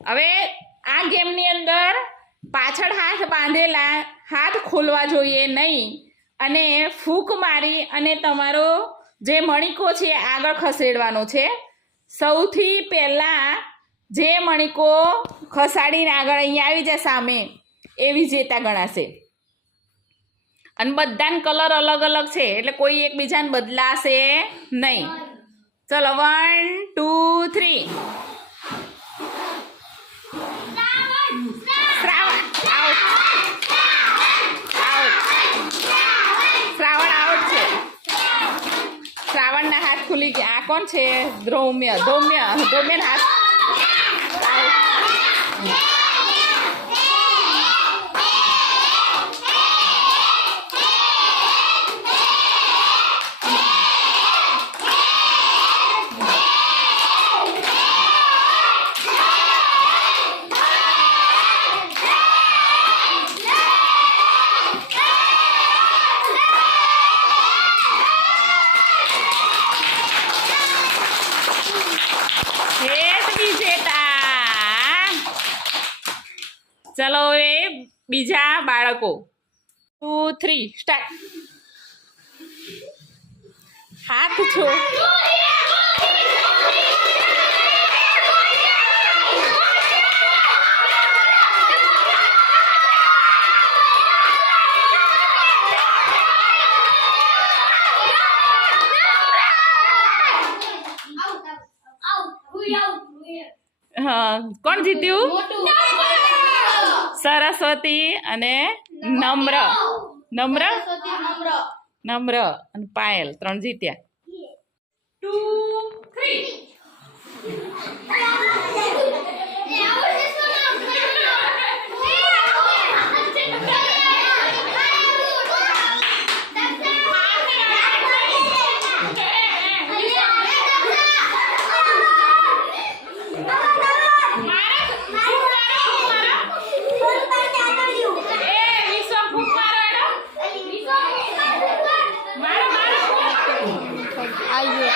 હવે આ ગેમની અંદર પાછળ હાથ બાંધેલા હાથ ખોલવા જોઈએ નહીં અને ફૂંક મારી અને તમારો જે મણિકો છે આગળ ખસેડવાનો છે. સૌથી પહેલાં જે મણિકો ખસાડીને આગળ અહીંયા આવી જાય સામે એ વિજેતા ગણાશે. અને બધાને કલર અલગ અલગ છે એટલે કોઈ એકબીજાને બદલાશે નહીં. ચલો 1 2 3. શ્રાવણ આઉટ. શ્રાવણ આઉટ છે. શ્રાવણના હાથ ખુલી ગયા. આ કોણ છે? ધૌમ્ય હાથ ચલો હવે બીજા બાળકો 2 3 સ્ટાર્ટ. હાથ છો. હા, કોણ જીત્યું? સરસ્વતી અને નમ્ર અને પાયલ 3 જીત્યા. 2 3. Ayo.